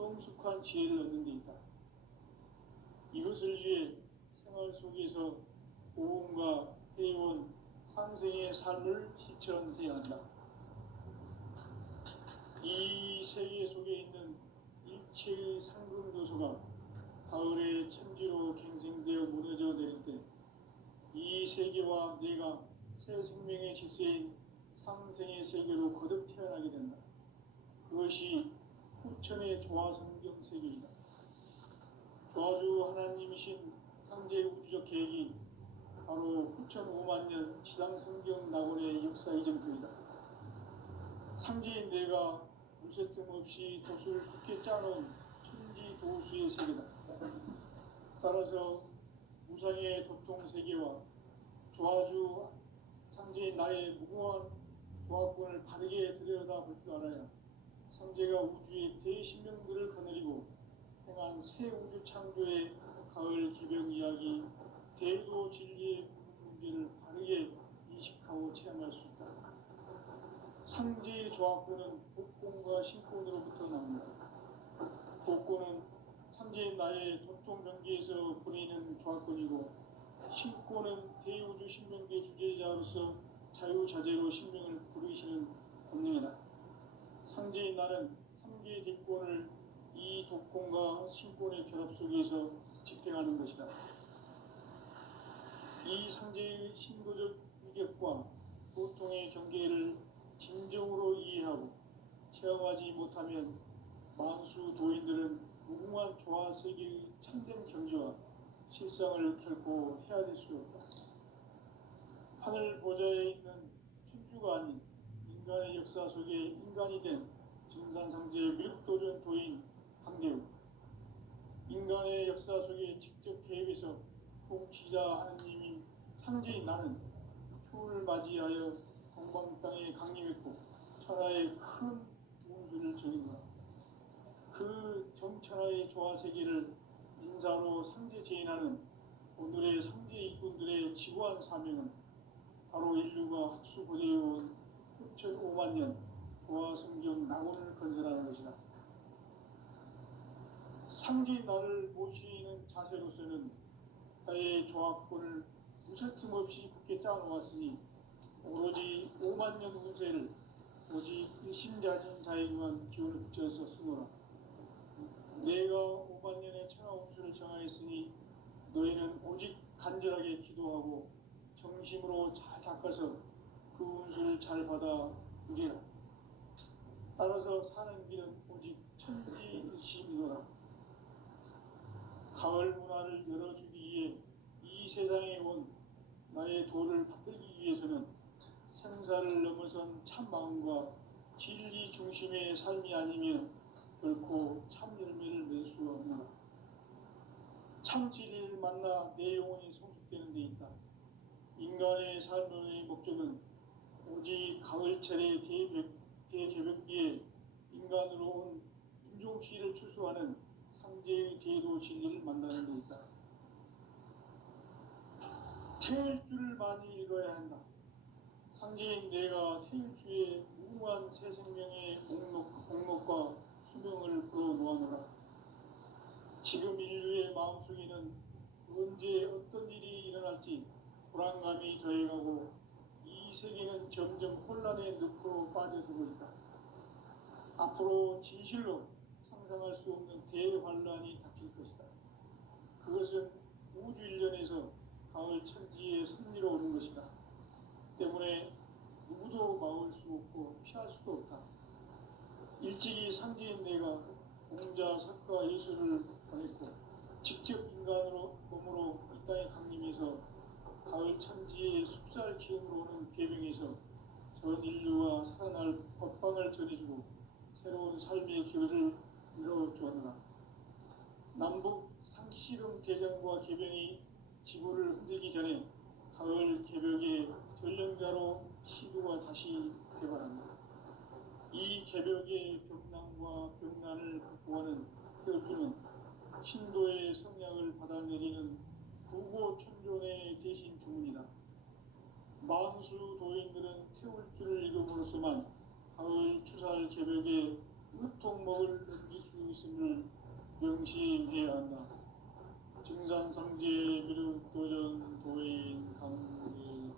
성숙한 지혜를 얻는 데 있다. 이것을 위해 생활 속에서 고음과 회원, 상생의 삶을 실천해야 한다. 이 세계 속에 있는 일체의 상승 요소가 가을의 천지로 갱생되어 무너져 내릴 때 이 세계와 내가 새 생명의 질서인 상생의 세계로 거듭 태어나게 된다. 그것이 후천의 조화성경 세계이다. 조화주 하나님이신 상제의 우주적 계획이 바로 후천 5만 년 지상성경 낙원의 역사 이전표이다. 상제인 내가 무쇠뜸 없이 돛을 굳게 짜놓은 천지 도수의 세계다. 따라서 무상의 도통 세계와 조화주 상제인 나의 무궁한 조화권을 바르게 들여다볼 줄 알아야 상제가 우주의 대신명들을 거느리고 행한 새 우주 창조의 가을 기병 이야기, 대도 진리의 문제를 바르게 인식하고 체험할 수 있다. 상제의 조화권은 복권과 신권으로부터 나옵니다. 복권은 상제인 나의 도통 경계에서 보내는 조화권이고, 신권은 대우주 신명계 주제자로서 자유자재로 신명을 부르시는 권능이다. 상제인 나는 3개의 뒷권을 이 독권과 신권의 결합 속에서 집행하는 것이다. 이 상제의 신도적 위격과 보통의 경계를 진정으로 이해하고 체험하지 못하면 만수 도인들은 무궁한 조화 세계의 참된 경지와 실상을 결코 헤아릴 수 없다. 하늘 보좌에 있는 천주가 아닌 인간의 역사 속에 인간이 된 증산상제의 미륵도전 도인 강대우, 인간의 역사 속에 직접 개입해서 통치자 하느님인 상제인 나는 추운을 맞이하여 동방 땅에 강림했고 천하의 큰 운수를 전인다. 그 정천하의 조화세계를 인사로 상제 제인하는 오늘의 상제 일꾼들의 지구한 사명은 바로 인류가 학수고대해온 후천 5만 년 조화성경 낙원을 건설하는 것이다. 상제인 나를 모시는 자세로서는 나의 조화권을 무쇠틈 없이 굳게 짜놓았으니 오로지 5만 년 운세를 오직 일심자진 자에게만 기운을 붙여서 쓰노라. 내가 5만 년의 천하 운수를 정하였으니 너희는 오직 간절하게 기도하고 정심으로 잘 닦아서 그 운수를 잘 받아 누리라. 따라서 사는 길은 오직 천지일심이노라. 가을 문화를 열어주기 위해 이 세상에 온 나의 도를 받들기 위해서는 생사를 넘어선 참 마음과 진리 중심의 삶이 아니면 결코 참 열매를 낼 수가 없노라. 참 진리를 만나 내 영혼이 성숙되는 데 있다. 인간의 삶의 목적은 오직 가을철의 대개벽기에 인간으로 온 인종시를 추수하는 상제의 대도 진리를 만나는 데 있다. 태일 줄을 많이 읽어야 한다. 상제인 내가 태일주의 무궁한 새 생명의 목록과 수명을 풀어놓아노라. 지금 인류의 마음속에는 언제 어떤 일이 일어날지 불안감이 더해가고 이 세계는 점점 혼란의 늪으로 빠져들고 있다. 앞으로 진실로 상상할 수 없는 대환란이 닥칠 것이다. 그것은 우주 일련에서 가을 천지의 승리로 오는 것이다. 때문에 누구도 막을 수 없고 피할 수도 없다. 일찍이 상제인 내가 공자, 석가, 예수를 보냈고 직접 인간으로 몸으로 이 땅에 강림해서 가을 천지의 숲살 기운으로 오는 계명에서 전 인류와 살아날 법방을 전해주고 새로운 삶의 길을 열어주었노라. 남북 상씨름 대전과 계병이 지구를 흔들기 전에 가을 개벽의 전령자로 시구가 다시 개발합니다. 이 개벽의 벽난과 벽난을 극복하는 태울주는 신도의 성약을 받아내리는 구고천존의 대신 주문이다. 만수 도인들은 태울주를 읽음으로써만 가을 추살 개벽의 유통목을 넘길 수 있음을 명심해야 한다. 증산상제 미륵도전 도인 강제훈.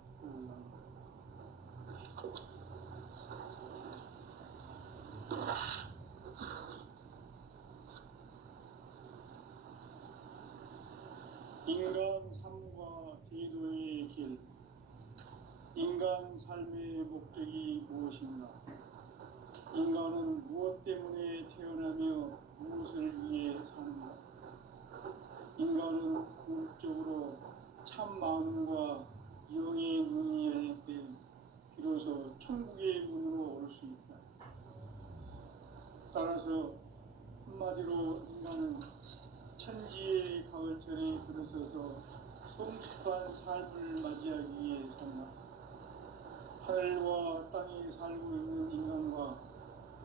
인간 삶과 제도의 길. 인간 삶의 목적이 무엇인가? 인간은 무엇 때문에 태어나며 무엇을 위해 사는가? 인간은 궁극적으로 참 마음과 영의 눈이 열릴 때 비로소 천국의 문으로 올 수 있다. 따라서 한마디로 인간은 천지의 가을철에 들어서서 성숙한 삶을 맞이하기 위해 산다. 하늘과 땅에 살고 있는 인간과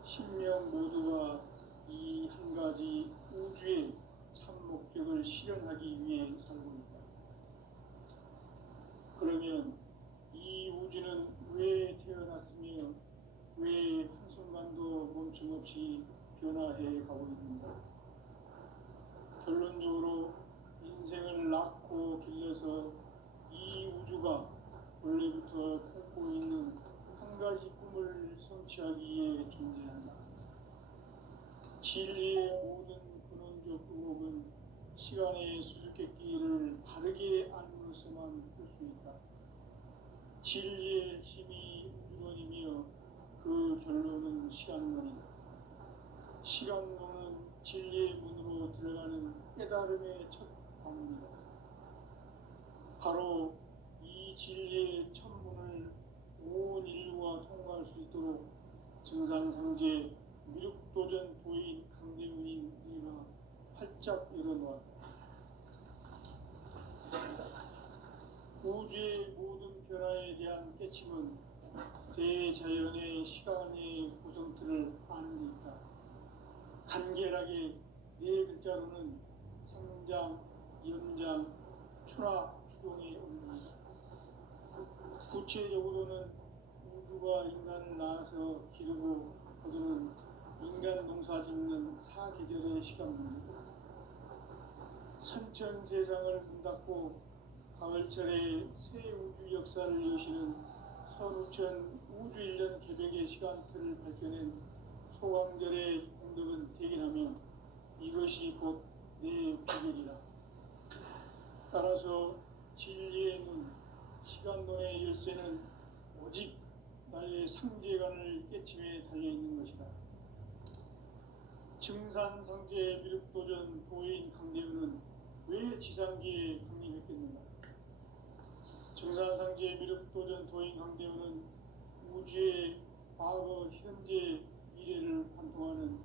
신명 모두가 이 한 가지 우주의 참 목적을 실현하기 위해 살고 있다. 그러면 이 우주는 왜 태어났으며 왜 한순간도 멈춤없이 변화해 가고 있는가? 결론적으로 인생을 낳고 길러서 이 우주가 원래부터 품고 있는 한 가지 꿈을 성취하기 위해 존재한다. 진리의 모든 근원적 의혹은 시간의 수수께끼를 바르게 알므로서만 풀 수 있다. 진리의 핵심이 우주론이며 그 결론은 시간론이다. 시간론은 진리의 문으로 들어가는 깨달음의 첫 방문이다. 바로 이 진리의 첫 문을 온 인류가 통과할 수 있도록 증산상제 미륵도전 도인 강대훈인 네가 활짝 열어놓았다. 우주의 모든 변화에 대한 깨침은 대자연의 시간의 구성틀을 아는 데 있다. 간결하게 네 글자로는 생장, 연장, 추락, 추동의 원리이다. 구체적으로는 우주가 인간을 낳아서 기르고 거두는 인간 농사 짓는 사계절의 시간 문제고, 선천 세상을 문 닫고 가을철에 새 우주 역사를 여시는 선우천 우주 1년 개벽의 시간틀을 밝혀낸 소광절의 공덕은 대견하며 이것이 곧 내 비결이라. 따라서 진리의 문, 시간론의 열쇠는 오직 나의 상제관을 깨침에 달려있는 것이다. 증산상제 미륵도전 도인 강대훈은 왜 지상기에 강림했겠는가? 증산상제 미륵도전 도인 강대훈은 우주의 과거, 현재, 미래를 관통하는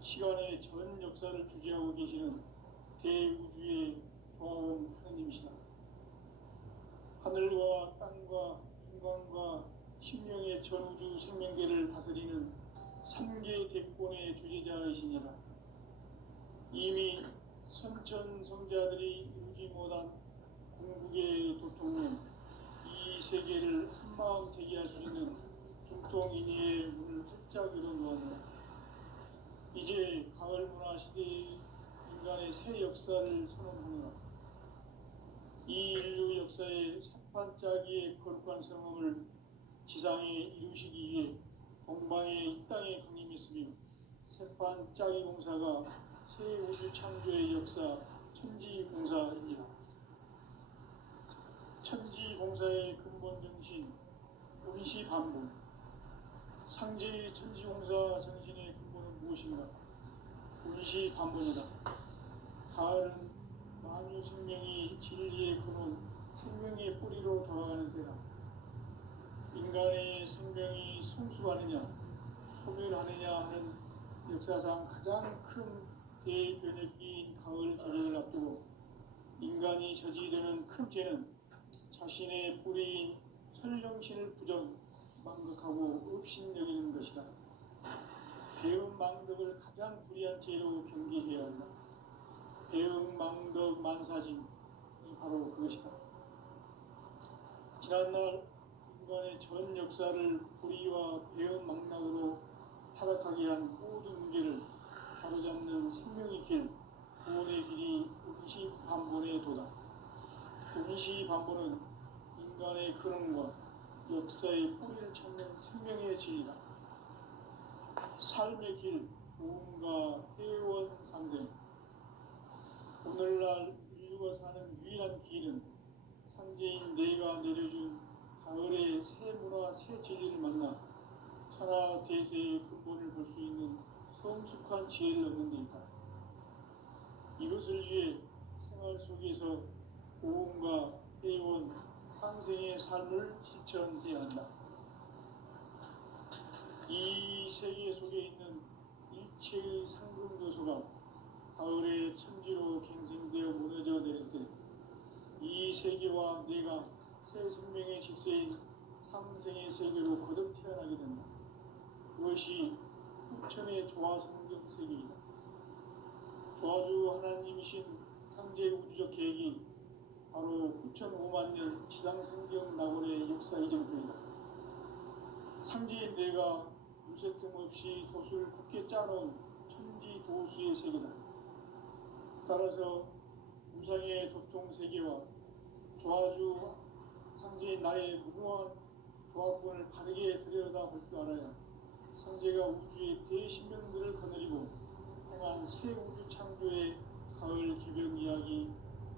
시간의 전 역사를 주재하고 계시는 대우주의 조화원 하느님이시다. 하늘과 땅과 인간과 신명의 전우주 생명계를 다스리는 3계 대권의 주재자이시니라. 이미 선천성자들이 이루지 못한 궁극의 도통은 이 세계를 한마음 되게 할 수 있는 중통인의의 문을 활짝 열어놓았다. 이제 가을 문화 시대의 인간의 새 역사를 선언하노라. 이 인류 역사의 삿판짜기의 거룩한 성험을 지상에 이루시기 위해 동방의 이 땅에 강림했으며, 삿판짜기 공사가 새 우주 창조의 역사 천지공사입니다. 천지공사의 근본 정신 운시반복. 상제의 천지공사 정신의 근본은 무엇인가? 운시반복이다. 가을은 만유 생명이 진리의 근원, 생명의 뿌리로 돌아가는 때다. 인간의 생명이 성숙하느냐, 소멸하느냐 하는 역사상 가장 큰 대변혁기인 가을 개벽을 앞두고 인간이 저지르는 큰 죄는 자신의 뿌리인 설령신을 부정, 망극하고 업신여기는 것이다. 배움 망덕을 가장 불의한 죄로 경계해야 한다. 배움 망덕 만사진이 바로 그것이다. 지난날 인간의 전 역사를 불의와 배움 망락으로 타락하게 한 모든 문제를 바로잡는 생명의 길, 구원의 길이 임시반본에 도다. 임시반본은 인간의 근원과 역사의 뿌리를 찾는 생명의 진리다. 삶의 길, 구원과 회원 상생. 오늘날 인류가 사는 유일한 길은 상제인 내가 내려준 가을의 새 문화, 새 진리를 만나 천하 대세의 근본을 볼 수 있는 성숙한 지혜를 얻는 데 있다. 이것을 위해 생활 속에서 고음과 회원, 상생의 삶을 실천해야 한다. 이 세계 속에 있는 일체의 상금 요소가 가을의 천지로 갱생되어 무너져 내릴 때 이 세계와 내가 새 생명의 질서인 상생의 세계로 거듭 태어나게 된다. 그것이 후천의 조화성경 세계이다. 조화주 하나님이신 상제 우주적 계획이 바로 후천 5만 년 지상성경 낙원의 역사 이정표이다. 상제인 내가 무쇠틈 없이 돛을 굳게 짜놓은 천지 도수의 세계다. 따라서 우상의 도통 세계와 조화주 상제인 나의 무궁한 조합권을 바르게 들여다볼 줄 알아야 상제가 우주의 대신명들을 거느리고 행한 새 우주 창조의 가을 기병 이야기,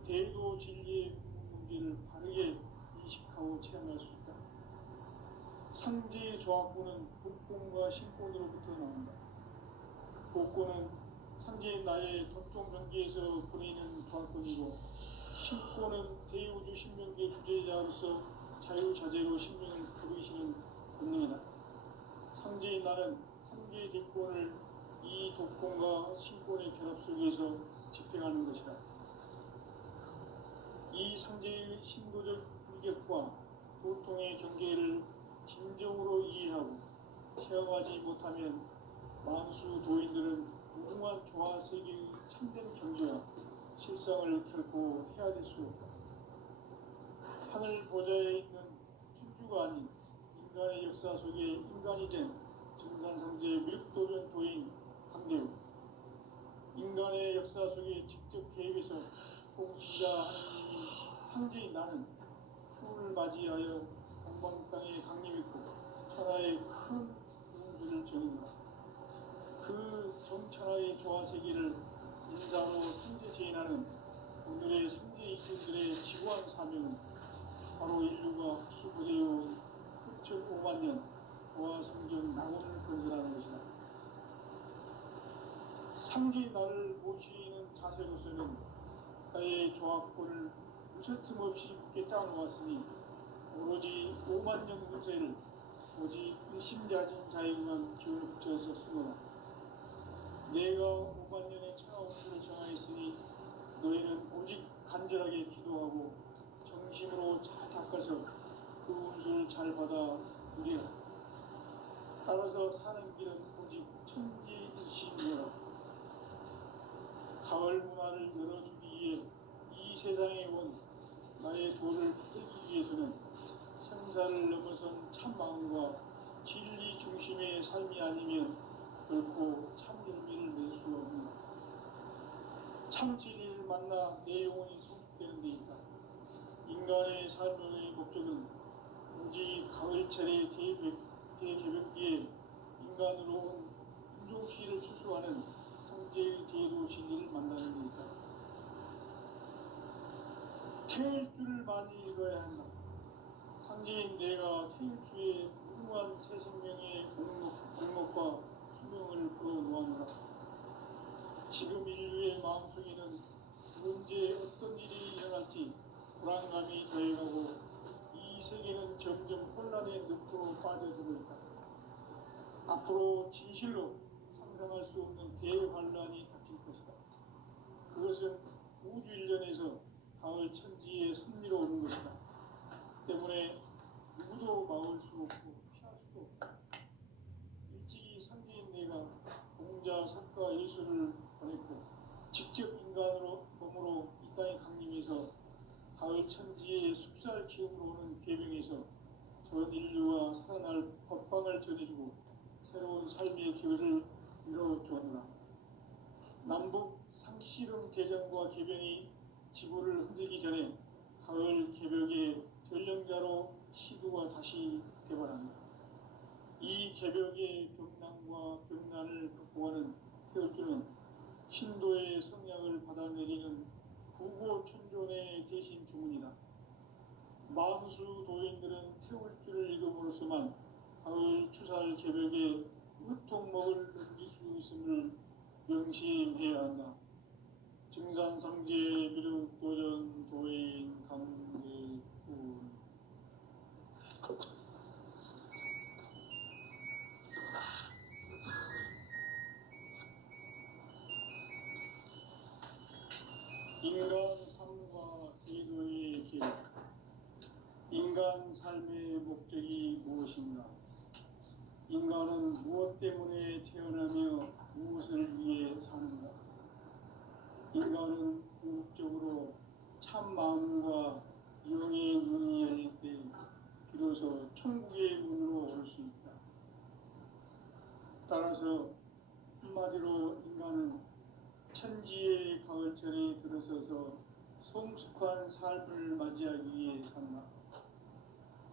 대도 진리의 문제를 바르게 인식하고 체험할 수 있다. 상제의 조합권은 복권과 신권으로부터 나온다. 복권은 상제인 나의 도통 경계에서 보내는 조합권이고, 신권은 대우주 신명계 주제자로서 자유자재로 신명을 부르시는 본능이다. 상제인 나는 상제의 뒷권을 이 독권과 신권의 결합 속에서 집행하는 것이다. 이 상제의 신도적 인격과 도통의 경계를 진정으로 이해하고 체험하지 못하면 만수 도인들은 무궁한 조화세계의 참된 경지와 실상을 결코 헤아릴 수 없다. 하늘 보좌에 있는 천주가 아닌 인간의 역사 속에 인간이 된 정산상제의 밀도전 도인 강대우, 인간의 역사 속에 직접 개입해서 통치자 하나님이 상제인 나는 추운을 맞이하여 동방 땅에 강림했고 천하의 큰 용주를 전인다. 그 정천하의 조화세계를 인사로 상제 제인하는 오늘의 상제 이꾼들의 지구한 사명은 바로 인류가 수고되어온 9,5만 년 조화성경 낙원을 건설하는 것이다. 상제의 나를 모시는 자세로서는 나의 조합권을 무쇠틈 없이 굳게 짜놓았으니 오로지 5만 년 운세를 오직 일심자진 자에게만 기운을 붙여서 쓰노라. 내가 5만 년의 천하 운수를 정하였으니 너희는 오직 간절하게 기도하고 정심으로 잘 닦아서 그 운수를 잘 받아 누리라. 따라서 사는 길은 오직 천지일심이라. 가을 문화를 열어주기 위해 이 세상에 온 나의 도를 붙들기 위해서는 생사를 넘어선 참 마음과 진리 중심의 삶이 아니면 결코 참 열매를 낼 수 없는 참 진리를 만나 내 영혼이 성숙되는 데 있다. 인간의 삶의 목적은 오직 가을철의 대개벽기에 인간으로 온 인종시를 추수하는 상제의 대도 진리를 만나는 데 있다. 태일 줄을 많이 읽어야 한다. 상제인 내가 태일주의 무궁한 새 생명의 공목과 수명을 끌어놓아노라. 지금 인류의 마음속에는 언제 어떤 일이 일어날지 불안감이 더해가고 이 세계는 점점 혼란의 늪으로 빠져들고 있다. 앞으로 진실로 상상할 수 없는 대환란이 닥칠 것이다. 그것은 우주 일련에서 가을 천지의 섭리로 오는 것이다. 때문에 누구도 막을 수 없고 피할 수도 없다. 일찍이 상제인 내가 공자, 석가, 예수를 보냈고 직접 인간으로 몸으로 이 땅에 강림해서 가을 천지의 숲살 기업으로 오는 계명에서 전 인류와 살아날 법방을 전해주고 새로운 삶의 기회를 이뤄주었노라. 남북 상씨름 대전과 개변이 지구를 흔들기 전에 가을 개벽의 전령자로 시구가 다시 개발합니다. 이 개벽의 병난과 병난을 극복하는 태울주는 신도의 성약을 받아내리는 구고천존의 대신 주문이다. 만수 도인들은 태울주를 읽음으로써만 가을 추살 개벽에 으통목을 넘길 수 있음을 명심해야 한다. 증산상제 미륵도전 도인 강대군. 인간 삶과 제도의 길. 인간 삶의 목적이 무엇인가? 인간은 무엇 때문에 태어나며 무엇을 위해 사는가? 인간은 궁극적으로 참 마음과 영의 눈이 열릴 때 비로소 천국의 문으로 오를 수 있다. 따라서 한마디로 인간은 천지의 가을철에 들어서서 성숙한 삶을 맞이하기 위해 산다.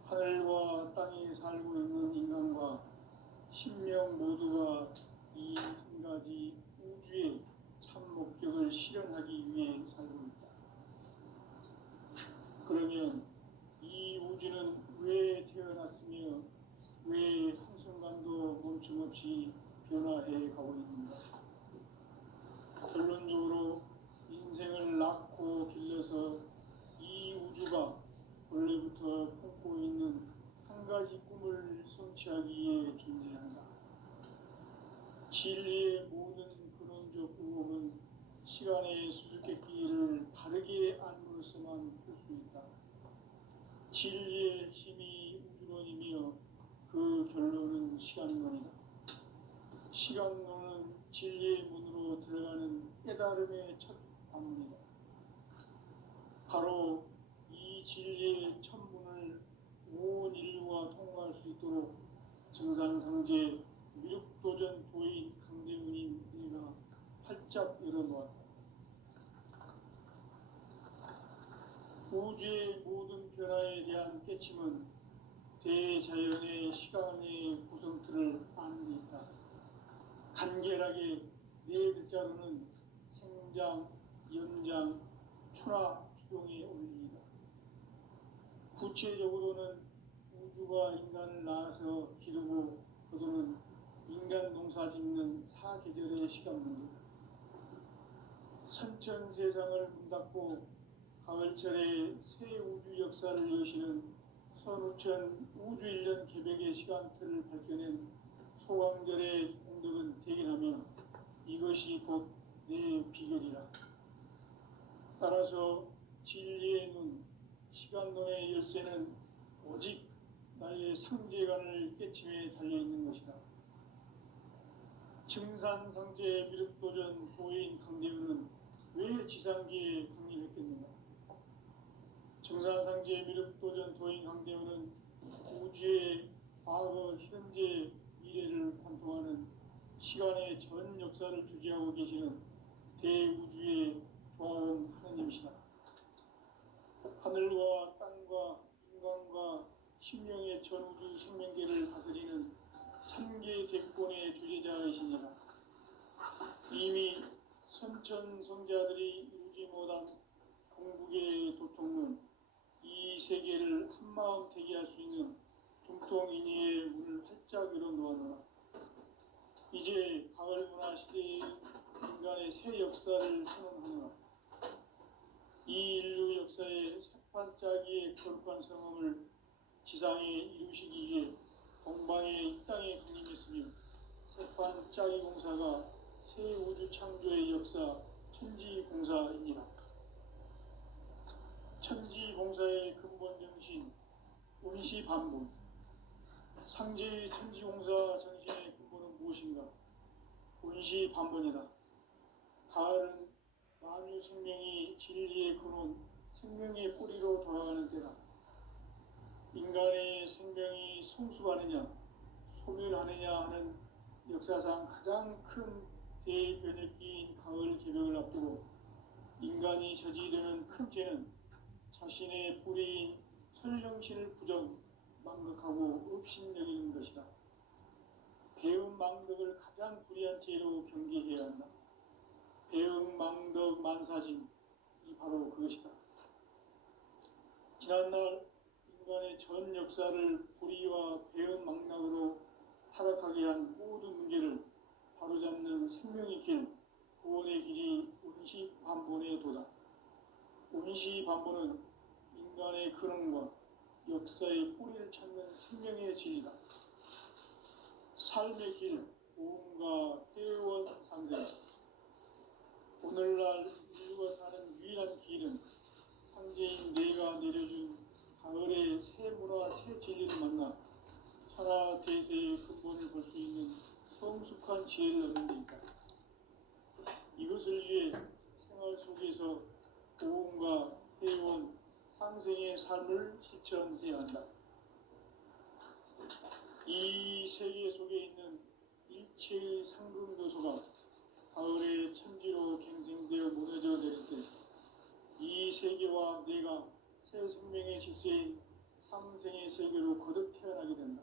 하늘과 땅에 살고 있는 인간과 신명 모두가 이 한 가지 우주의 참 목적을 실현하기 위해 살고 있다. 그러면 이 우주는 왜 태어났으며 왜 한순간도 멈춤없이 변화해 가고 있는가? 결론적으로 인생을 낳고 길러서 이 우주가 원래부터 품고 있는 한 가지 꿈을 성취하기 위해 존재한다. 진리의 모든 근원적 의혹은 시간의 수수께끼를 바르게 알므로서만 풀 수 있다. 진리의 핵심이 우주론이며 그 결론은 시간론이다. 시간론은 진리의 문으로 들어가는 깨달음의 첫 관문이다. 바로 이 진리의 첫 문을 온 인류가 통과할 수 있도록 증산상제 미륵도전 도인 강대문인 내가 활짝 열어놓았다. 우주의 모든 변화에 대한 깨침은 대자연의 시간의 구성틀을 아는 데 있다. 간결하게 네 글자로는 생장, 연장, 추락, 추동의 원리이다. 구체적으로는 우주가 인간을 낳아서 기르고 거두는 인간 농사 짓는 사계절의 시간 문제. 선천 세상을 문닫고 가을철에 새 우주 역사를 여시는 선우천 우주 1년 개벽의 시간틀을 밝혀낸 소강절의 공덕은 대견하며 이것이 곧 내 비결이라. 따라서 진리의 눈, 시간론의 열쇠는 오직 나의 상제관을 깨침에 달려있는 것이다. 증산상제 미륵도전 도인 강대훈은 왜 지상계에 강림했겠는가? 증산상제 미륵도전 도인 강대훈은 우주의 과거, 현재, 미래를 관통하는 시간의 전 역사를 주재하고 계시는 대우주의 조화원 하나님이시다. 하늘과 땅과 인간과 신명의 전우주 생명계를 다스리는 삼계 대권의 주재자이시니라. 이미 선천성자들이 이루지 못한 궁극의 도통은 이 세계를 한마음 되게 할 수 있는 중통인의의 문을 활짝 열어놓았노라. 이제 가을 문화 시대의 인간의 새 역사를 선언하노라. 이 인류 역사의 새판짜기의 거룩한 성험을 지상에 이루시기 위해 동방의 이 땅에 강림했으며 새판짜기 공사가 새 우주 창조의 역사 천지공사입니다. 천지공사의 근본 정신 운시반본. 상제의 천지공사 정신의 근본은 무엇인가? 운시반본이다. 가을은 만유 생명이 진리의 근원, 생명의 뿌리로 돌아가는 때다. 인간의 생명이 성숙하느냐, 소멸하느냐 하는 역사상 가장 큰 대변혁기인 가을 개벽을 앞두고 인간이 저지르는 큰 죄는 자신의 뿌리인 설령신을 망각하고 업신여기는 것이다. 배은망덕을 가장 불의한 죄로 경계해야 한다. 배은망덕 만사진이 바로 그것이다. 지난날 인간의 전 역사를 불의와 배은망락으로 타락하게 한 모든 문제를 바로잡는 생명의 길, 구원의 길이 운시반본의 도다. 운시반본은 인간의 근원과 역사의 뿌리를 찾는 생명의 진리다. 삶의 길, 고음과 회원 상생. 오늘날 인류가 사는 유일한 길은 상제인 내가 내려준 가을의 새 문화, 새 진리를 만나 천하 대세의 근본을 볼 수 있는 성숙한 지혜를 얻는 데 있다. 이것을 위해 생활 속에서 고음과 회원, 상생의 삶을 실천해야 한다. 이 세계 속에 있는 일체의 상금 요소가 가을의 천지로 갱생되어 무너져 내릴 때 이 세계와 내가 새 생명의 질서인 상생의 세계로 거듭 태어나게 된다.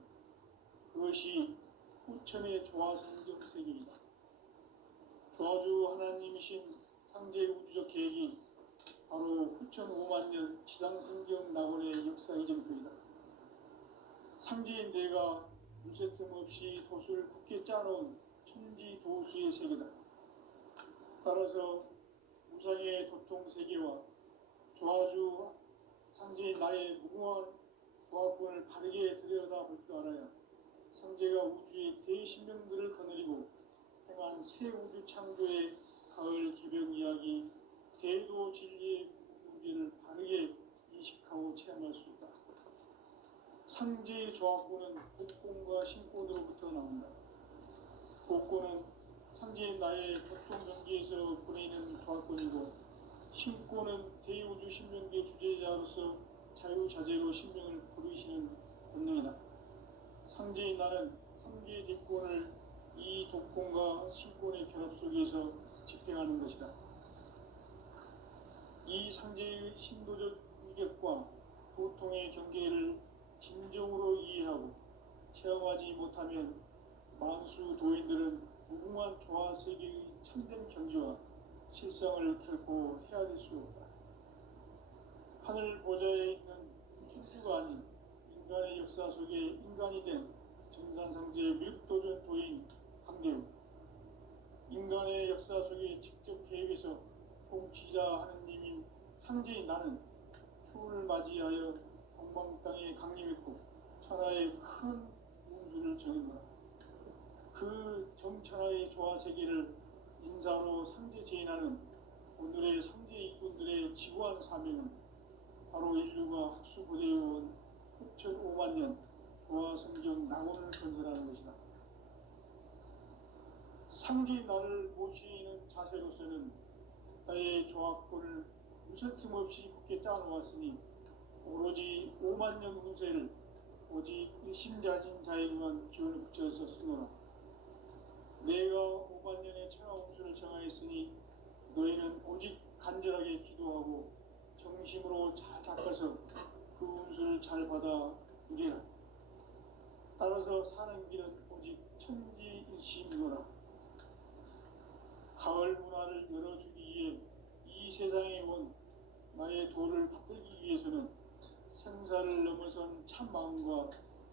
그것이 후천의 조화성경 세계이다. 조화주 하나님이신 상제 우주적 계획이 바로 후천 5만 년 지상성경 낙원의 역사 이정표이다. 상제인 내가 무쇠틈 없이 돛을 굳게 짜놓은 천지 도수의 세계다. 따라서 무상의 도통 세계와 조화주 상제인 나의 무궁한 조화권을 바르게 들여다볼 줄 알아야 상제가 우주의 대신명들을 거느리고 행한 새 우주 창조의 가을 개벽 이야기, 대도 진리의 문제를 바르게 인식하고 체험할 수 있다. 상제의 조화권은 복권과 신권으로부터 나온다. 복권은 상제인 나의 보통 경계에서 보내는 조화권이고, 신권은 대우주 신명계 주제자로서 자유자재로 신명을 부르시는 본능이다. 상제인 나는 상계 대권을 이 독권과 신권의 결합 속에서 집행하는 것이다. 이 상제의 신도적 위격과 고통의 경계를 진정으로 이해하고 체험하지 못하면 만수 도인들은 무궁한 조화세계의 참된 경지와 실상을 결코 헤아릴 수 없다. 하늘 보좌에 있는 천주가 아닌 인간의 역사 속에 인간이 된 정산상제 묘도전 도인 강대우, 인간의 역사 속에 직접 개입해서 통치자 하느님인 상제인 나는 추운을 맞이하여 동방 땅에 강림했고 천하의 큰 운수를 정했노라. 그 정천하의 조화세계를 인사로 상제 제인하는 오늘의 상제 일꾼들의 지구한 사명은 바로 인류가 학수부대해온 후천 5만 년 조화성경 낙원을 건설하는 것이다. 상제인 나를 모시는 자세로서는 나의 조합권을 무쇠틈 없이 굳게 짜놓았으니 오로지 5만 년 운세를 오직 일심자진 자에게만 기운을 붙여서 쓰노라. 내가 5만 년의 천하 운수를 정하였으니 너희는 오직 간절하게 기도하고 정심으로 잘 닦아서 그 운수를 잘 받아 누리라. 따라서 사는 길은 오직 천지일심이노라. 가을 문화를 열어주기 위해 이 세상에 온 나의 도를 붙들기 위해서는 생사를 넘어선 참 마음과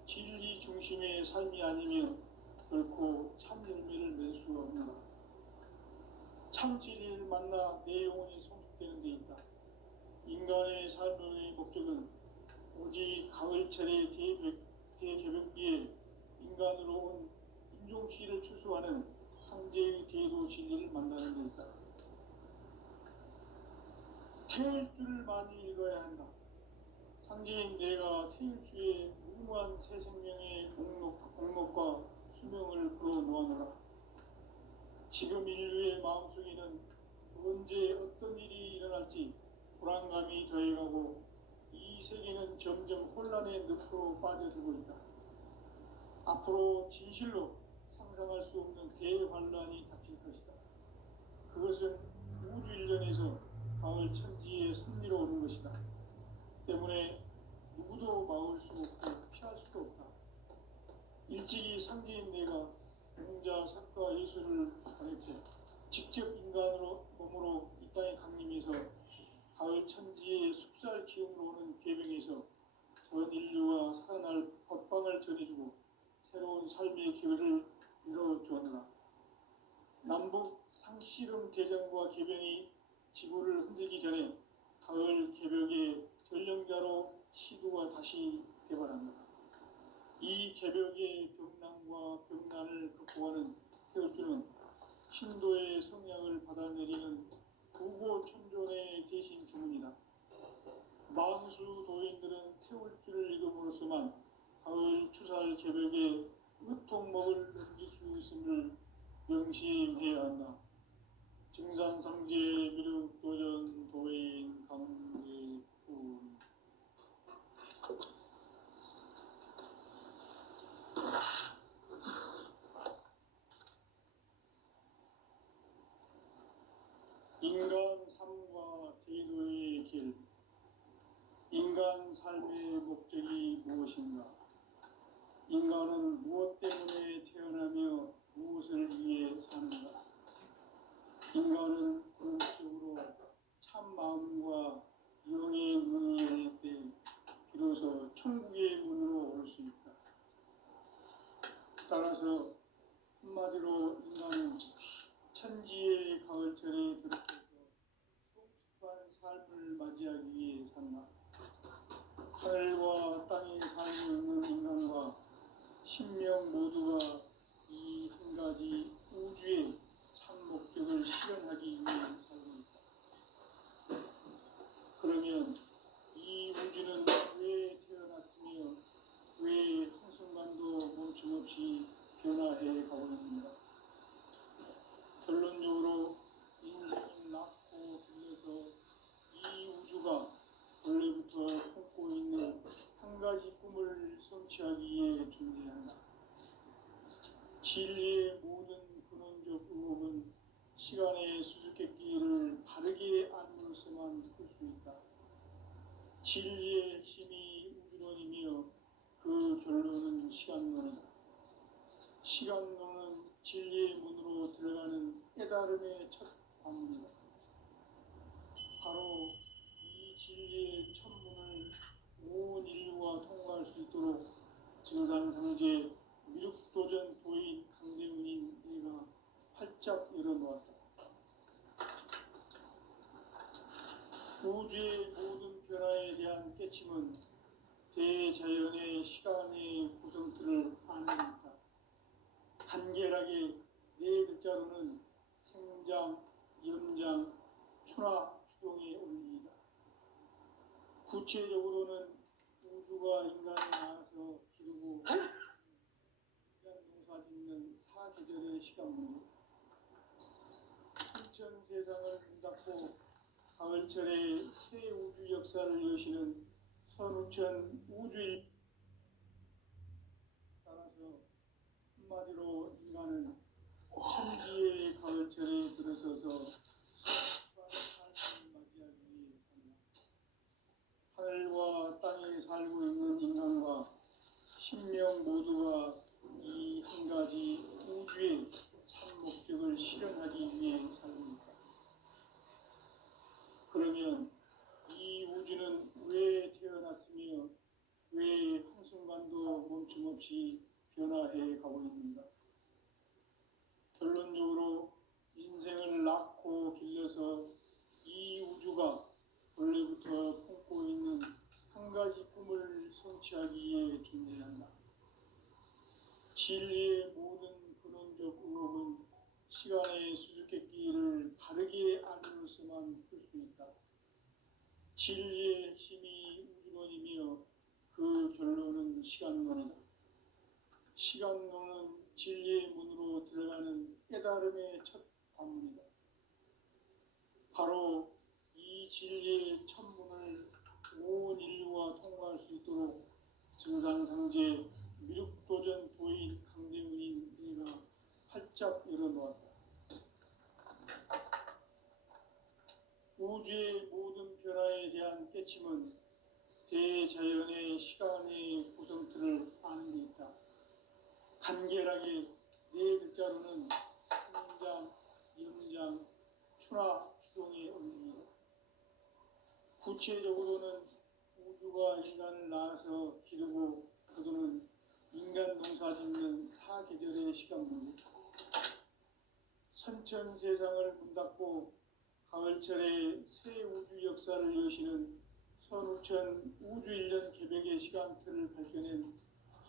진리 중심의 삶이 아니면 결코 참 열매를 맺을 수 없노라. 참 진리를 만나 내 영혼이 성숙되는 데 있다. 인간의 삶의 목적은 오직 가을철의 대개벽기에 인간으로 온 인종씨를 추수하는 상제의 대도 진리를 만나는 데 있다. 태일주를 많이 읽어야 한다. 상제인 내가 태일주의 무궁한 새 생명의 목록과 수명을 불어놓아노라. 지금 인류의 마음속에는 언제 어떤 일이 일어날지 불안감이 더해가고 이 세계는 점점 혼란의 늪으로 빠져들고 있다. 앞으로 진실로 상상할 수 없는 대환란이 닥칠 것이다. 그것은 우주 일전에서 가을 천지의 섭리로 오는 것이다. 때문에 누구도 막을 수 없고 피할 수도 없다. 일찍이 상계인 내가 공자, 사과, 예술을 가렸고 직접 인간으로 몸으로 이 땅에 강림해서 가을 천지의 숲살 기운으로 오는 계병에서 전 인류와 살아날 법방을 전해주고 새로운 삶의 기회를 이뤄주었노라. 남북 상씨름 대장과 계병이 지구를 흔들기 전에 가을 개벽의 전령자로 시도가 다시 개발합니다. 이 개벽의 병난과 병난을 극복하는 태울주는 신도의 성향을 받아내리는 구고천존의 대신 주문이다. 망수 도인들은 태울주를 읽음으로써만 가을 추살 개벽의 으통목을 넘길 수 있음을 명심해야 한다. 증산상제 미륵 도전 도인 강대군. 인간 삶과 제도의 길. 인간 삶의 목적이 무엇인가? 인간은 무엇 때문에 태어나며 무엇을 위해 사는가? 인간은 궁극적으로 참 마음과 영의 문이 열릴 때 비로소 천국의 문으로 올 수 있다. 따라서 한마디로 인간은 천지의 가을철에 들어서서 성숙한 삶을 맞이하기 위해 산다. 하늘과 땅에 살고 있는 인간과 신명 모두가 이 한 가지 우주의 참 목적을 실현하기 위해 살고 있다. 그러면 이 우주는 왜 태어났으며 왜 한순간도 멈춤없이 변화해 가고 있는가? 결론적으로 인생은 낳고 길러서 이 우주가 원래부터 품고 있는 한 가지 꿈을 성취하기 위해 존재한다. 진리의 모든 근원적 의혹은 시간의 수수께끼를 바르게 알므로서만 풀 수 있다. 진리의 핵심이 우주론이며 그 결론은 시간론이다. 시간론은 진리의 문으로 들어가는 깨달음의 첫 관문이다. 바로 이 진리의 천문을 온 인류가 통과할 수 있도록 증상상제 미륵도전 도인 강대문인 내가 활짝 열어놓았다. 우주의 모든 변화에 대한 깨침은 대자연의 시간의 구성틀을 아는 것이다. 간결하게 네 글자로는 생장, 연장, 추나 추동의 원리이다. 구체적으로는 우주가 인간을 낳아서 기르고 인간 농사 짓는 사계절의 시간 문제, 신천 세상을 문 닫고 가을철에 새 우주 역사를 여시는 선우천 우주일. 따라서 한마디로 인간은 천지의 가을철에 들어서서 성숙한 삶을 맞이하기 위해 산다. 하늘과 땅에 살고 있는 인간과 신명 모두가 이 한 가지 우주의 참 목적을 실현하기 위해 살고 있다. 그러면 이 우주는 왜 태어났으며 왜 한순간도 멈춤없이 변화해 가고 있는가? 결론적으로 인생을 낳고 길러서 이 우주가 원래부터 품고 있는 한 가지 꿈을 성취하기 위해 존재한다. 진리의 모든 근원적 의혹은 시간의 수수께끼를 바르게 알므로써만 풀 수 있다. 진리의 핵심이 우주론이며 그 결론은 시간론이다. 시간론은 진리의 문으로 들어가는 깨달음의 첫 관문이다. 바로 이 진리의 천문을 온 인류가 통과할 수 있도록 증상상제 미륵도전 도인 강대문인 내가 활짝 열어놓았다. 우주의 모든 변화에 대한 깨침은 대자연의 시간의 구성틀을 아는 데 있다. 간결하게 네 글자로는 성장, 연장, 추나 추동의 원리이다. 구체적으로는 우주가 인간을 낳아서 기르고 거두는 인간 농사 짓는 사계절의 시간 문제, 선천 세상을 문 닫고 가을철에 새 우주 역사를 여시는 선우천 우주 1년 개백의 시간틀을 밝혀낸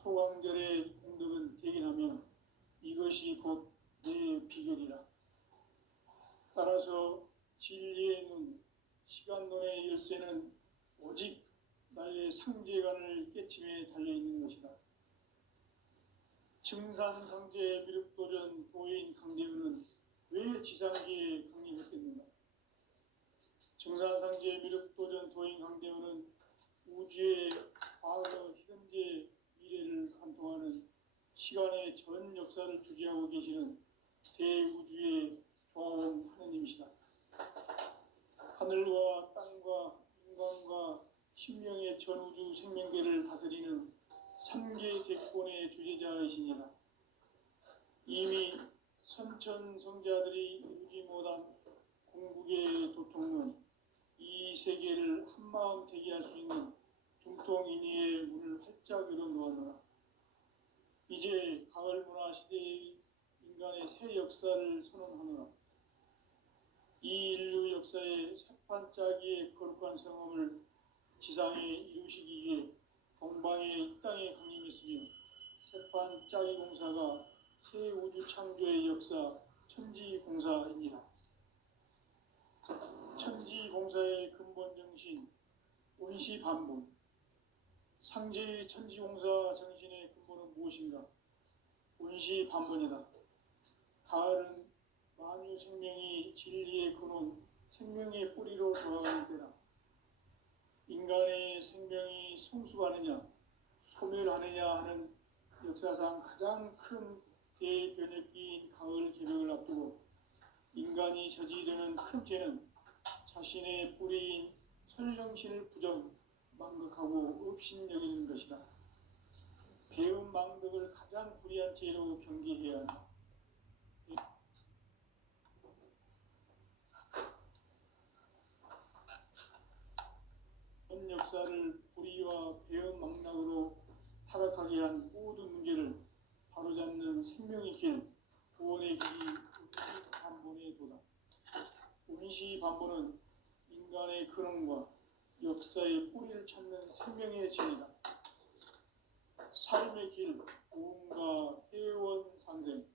소강절의 공덕은 대견하며 이것이 곧 내 비결이라. 따라서 진리의 눈, 시간론의 열쇠는 오직 나의 상제관을 깨침에 달려있는 것이다. 증산상제 미륵도전 도인 강대우는 왜 지상기에 강림했겠는가? 증산상제 미륵도전 도인 강대우는 우주의 과거, 현재, 미래를 관통하는 시간의 전 역사를 주재하고 계시는 대우주의 조화원 하느님이시다. 하늘과 땅과 인간과 신명의 전우주 생명계를 다스리는 삼계 대권의 주제자이시니라. 이미 선천성자들이 이루지 못한 궁극의 도통은 이 세계를 한마음 되게 할 수 있는 중통인의의 문을 활짝 열어놓았노라. 이제 가을 문화 시대의 인간의 새 역사를 선언하노라. 이 인류 역사의 새판짜기의 거룩한 성험을 지상에 이루시기 위해 동방의 이 땅에 강림했으며 새판짜기 공사가 새 우주 창조의 역사 천지공사입니다. 천지공사의 근본 정신 운시반본, 상제의 천지공사 정신의 근본은 무엇인가? 운시반본이다. 가을은 만유 생명이 진리의 근원, 생명의 뿌리로 돌아갈 때다. 인간의 생명이 성숙하느냐, 소멸하느냐 하는 역사상 가장 큰 대변혁기인 가을 개벽을 앞두고 인간이 저지르는 큰 죄는 자신의 뿌리인 설령신을 부정, 망극하고 업신여기는 것이다. 배운 망덕을 가장 불의한 죄로 경계해야 한다. 전 역사를 불의와 배은 망락으로 타락하게 한 모든 문제를 바로잡는 생명의 길, 구원의 길이 운시반본의 도다. 운시반본은 인간의 근원과 역사의 뿌리를 찾는 생명의 진이다. 삶의 길, 고음과 회원 상생.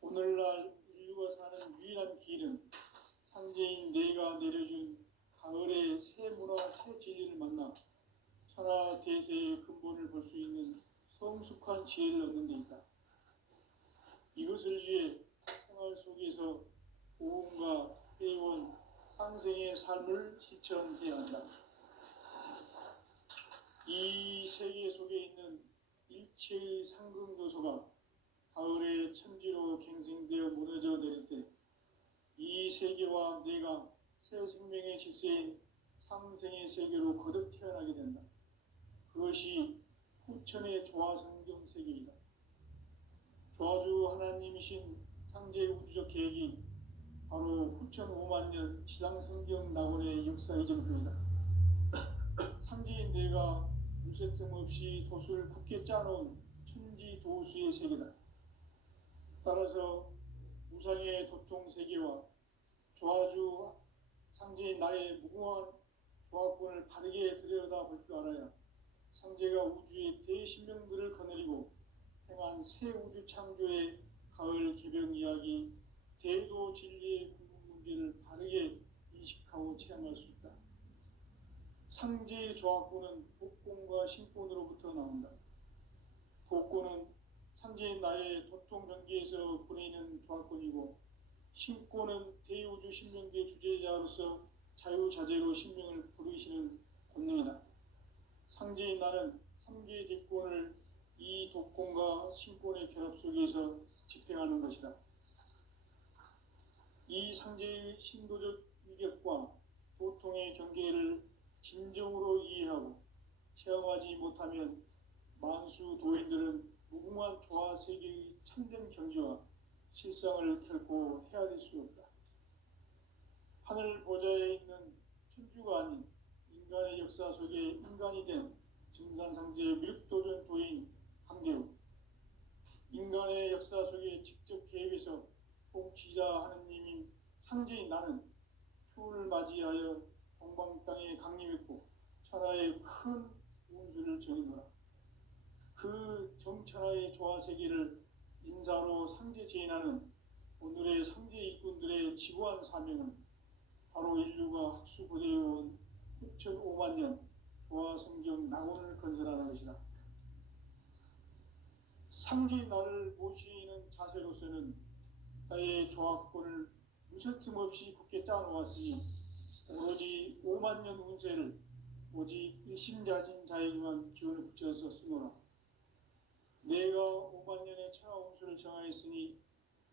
오늘날 인류가 사는 유일한 길은 상제인 내가 내려준 가을의 새 문화, 새 진리를 만나 천하 대세의 근본을 볼 수 있는 성숙한 지혜를 얻는 데 있다. 이것을 위해 생활 속에서 고음과 회원, 상생의 삶을 실천해야 한다. 이 세계 속에 있는 일체의 상금 요소가 가을의 천지로 갱생되어 무너져 내릴 때 이 세계와 내가 새 생명의 질서인 상생의 세계로 거듭 태어나게 된다. 그것이 후천의 조화성경 세계이다. 조화주 하나님이신 상제의 우주적 계획이 바로 후천 5만 년 지상성경 낙원의 역사 이전표이다. 상제인 내가 무쇠틈 없이 도수를 굳게 짜놓은 천지도수의 세계다. 따라서 무상의 도통 세계와 조화주 상제인 나의 무궁한 조화권을 바르게 들여다볼 줄 알아야 상제가 우주의 대신명들을 거느리고 행한 새 우주 창조의 가을 개벽 이야기, 대도 진리의 궁극 문제를 바르게 인식하고 체험할 수 있다. 상제의 조화권은 복권과 신권으로부터 나온다. 복권은 상제인 나의 도통 경계에서 보내는 조화권이고, 신권은 대우주 신명계 주제자로서 자유자재로 신명을 부르시는 권능이다. 상제인 나는 3개의 대권을 이 독권과 신권의 결합 속에서 집행하는 것이다. 이 상제의 신도적 위격과 고통의 경계를 진정으로 이해하고 체험하지 못하면 만수 도인들은 무궁한 조화 세계의 참된 경지와 실상을 결코 헤아릴 수 없다. 하늘 보좌에 있는 천주가 아닌 인간의 역사 속에 인간이 된 증산상제의 미륵도전 도인 강대우, 인간의 역사 속에 직접 개입해서 통치자 하느님인 상제인 나는 추운을 맞이하여 동방 땅에 강림했고 천하의 큰 운수를 정의노라. 그 정천하의 조화 세계를 인사로 상제 제인하는 오늘의 상제 일꾼들의 지고한 사명은 바로 인류가 학수고대해온 6,500만 년 조화 성경 낙원을 건설하는 것이다. 상제 나를 모시는 자세로서는 나의 조합권을 무설틈 없이 굳게 짜놓았으니 오로지 5만 년 운세를 오직 일심자진 자에게만 기운을 붙여서 쓰노라. 내가 5만 년의 천하 운수를 정하였으니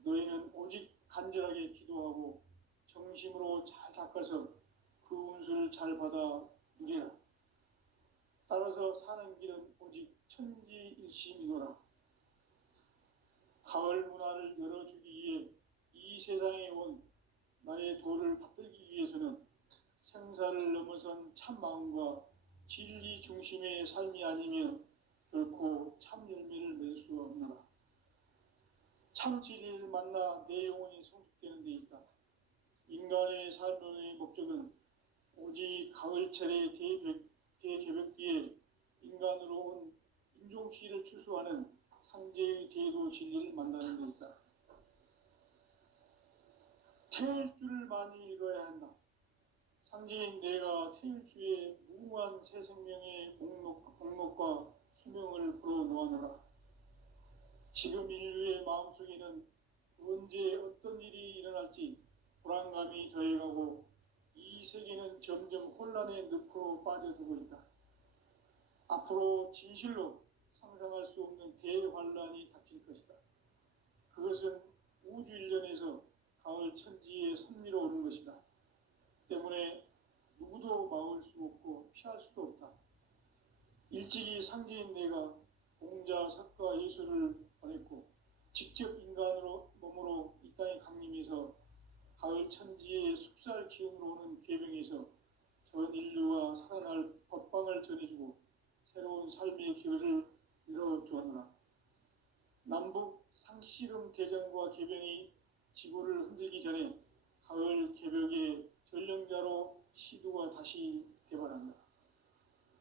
너희는 오직 간절하게 기도하고 정심으로 잘 닦아서 그 운수를 잘 받아 누리라. 따라서 사는 길은 오직 천지일심이노라. 가을 문화를 열어주기 위해 이 세상에 온 나의 도를 받들기 위해서는 생사를 넘어선 참 마음과 진리 중심의 삶이 아니면 결코 참 열매를 맺을 수 없노라. 참 진리를 만나 내 영혼이 성숙되는 데 있다. 인간의 삶의 목적은 오직 가을철의 대개벽기에 인간으로 온 인종씨를 추수하는 상제의 대도 진리를 만나는 데 있다. 태일 줄을 많이 읽어야 한다. 상제인 내가 태일주의 무궁한 새 생명의 목록과 수명을 불어놓아노라. 지금 인류의 마음속에는 언제 어떤 일이 일어날지 불안감이 더해가고 이 세계는 점점 혼란의 늪으로 빠져들고 있다. 앞으로 진실로 상상할 수 없는 대환란이 닥칠 것이다. 그것은 우주 일전에서 가을 천지에 선미로 오는 것이다. 때문에 누구도 막을 수 없고 피할 수도 없다. 일찍이 상제인 내가 공자, 석가, 예수를 보냈고 직접 인간으로 몸으로 이 땅에 강림해서 가을 천지의 숲살 기운으로 오는 계병에서 전 인류가 살아날 법방을 전해주고 새로운 삶의 기회를 이뤄주었노라. 남북 상씨름 대전과 계병이 지구를 흔들기 전에 가을 개벽의 전령자로 시두가 다시 개발한다.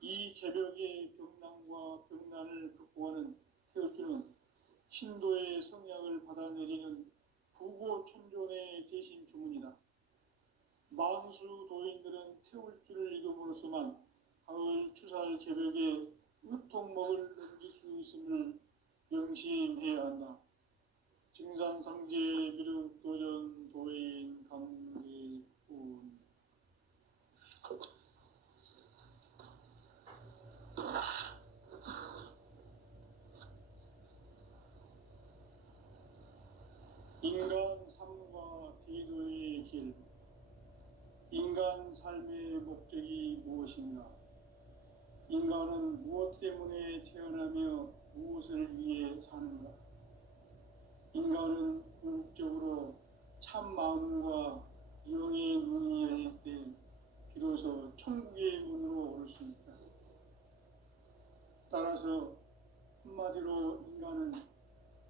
이 개벽의 병난과 병난을 극복하는 태울주는 신도의 성약을 받아내리는 부고천존의 대신 주문이다. 만수 도인들은 태울주를 읽음으로써만 가을 추살 개벽에 으통먹을 넘길 수 있음을 명심해야 한다. 증산상제 미륵도전 도인 강대훈. 인간 삶과 대도의 길. 인간 삶의 목적이 무엇인가? 인간은 무엇 때문에 태어나며 무엇을 위해 사는가? 인간은 궁극적으로 참 마음과 영의 눈이 열릴 때 비로소 천국의 문으로 올 수 있다. 따라서 한마디로 인간은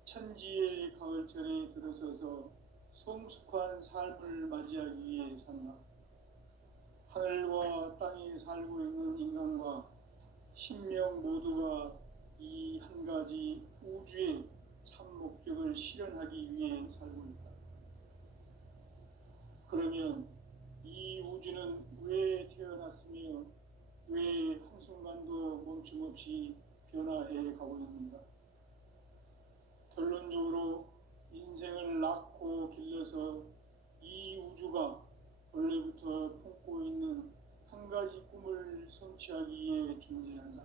천지의 가을철에 들어서서 성숙한 삶을 맞이하기 위해 산다. 하늘과 땅에 살고 있는 인간과 신명 모두가 이 한 가지 우주의 참 목적을 실현하기 위해 살고 있다. 그러면 이 우주는 왜 태어났으며 왜 한순간도 멈춤없이 변화해 가고 있는가? 결론적으로 인생을 낳고 길러서 이 우주가 원래부터 품고 있는 한 가지 꿈을 성취하기 위해 존재한다.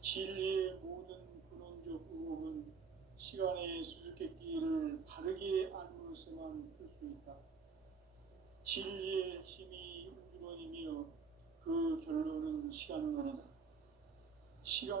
진리의 모든 근원적 의혹은 시간의 수수께끼를 바르게 알므로서만 풀 수 있다. 진리의 힘이 우주론이며 그 결론은 시간론이다. 시간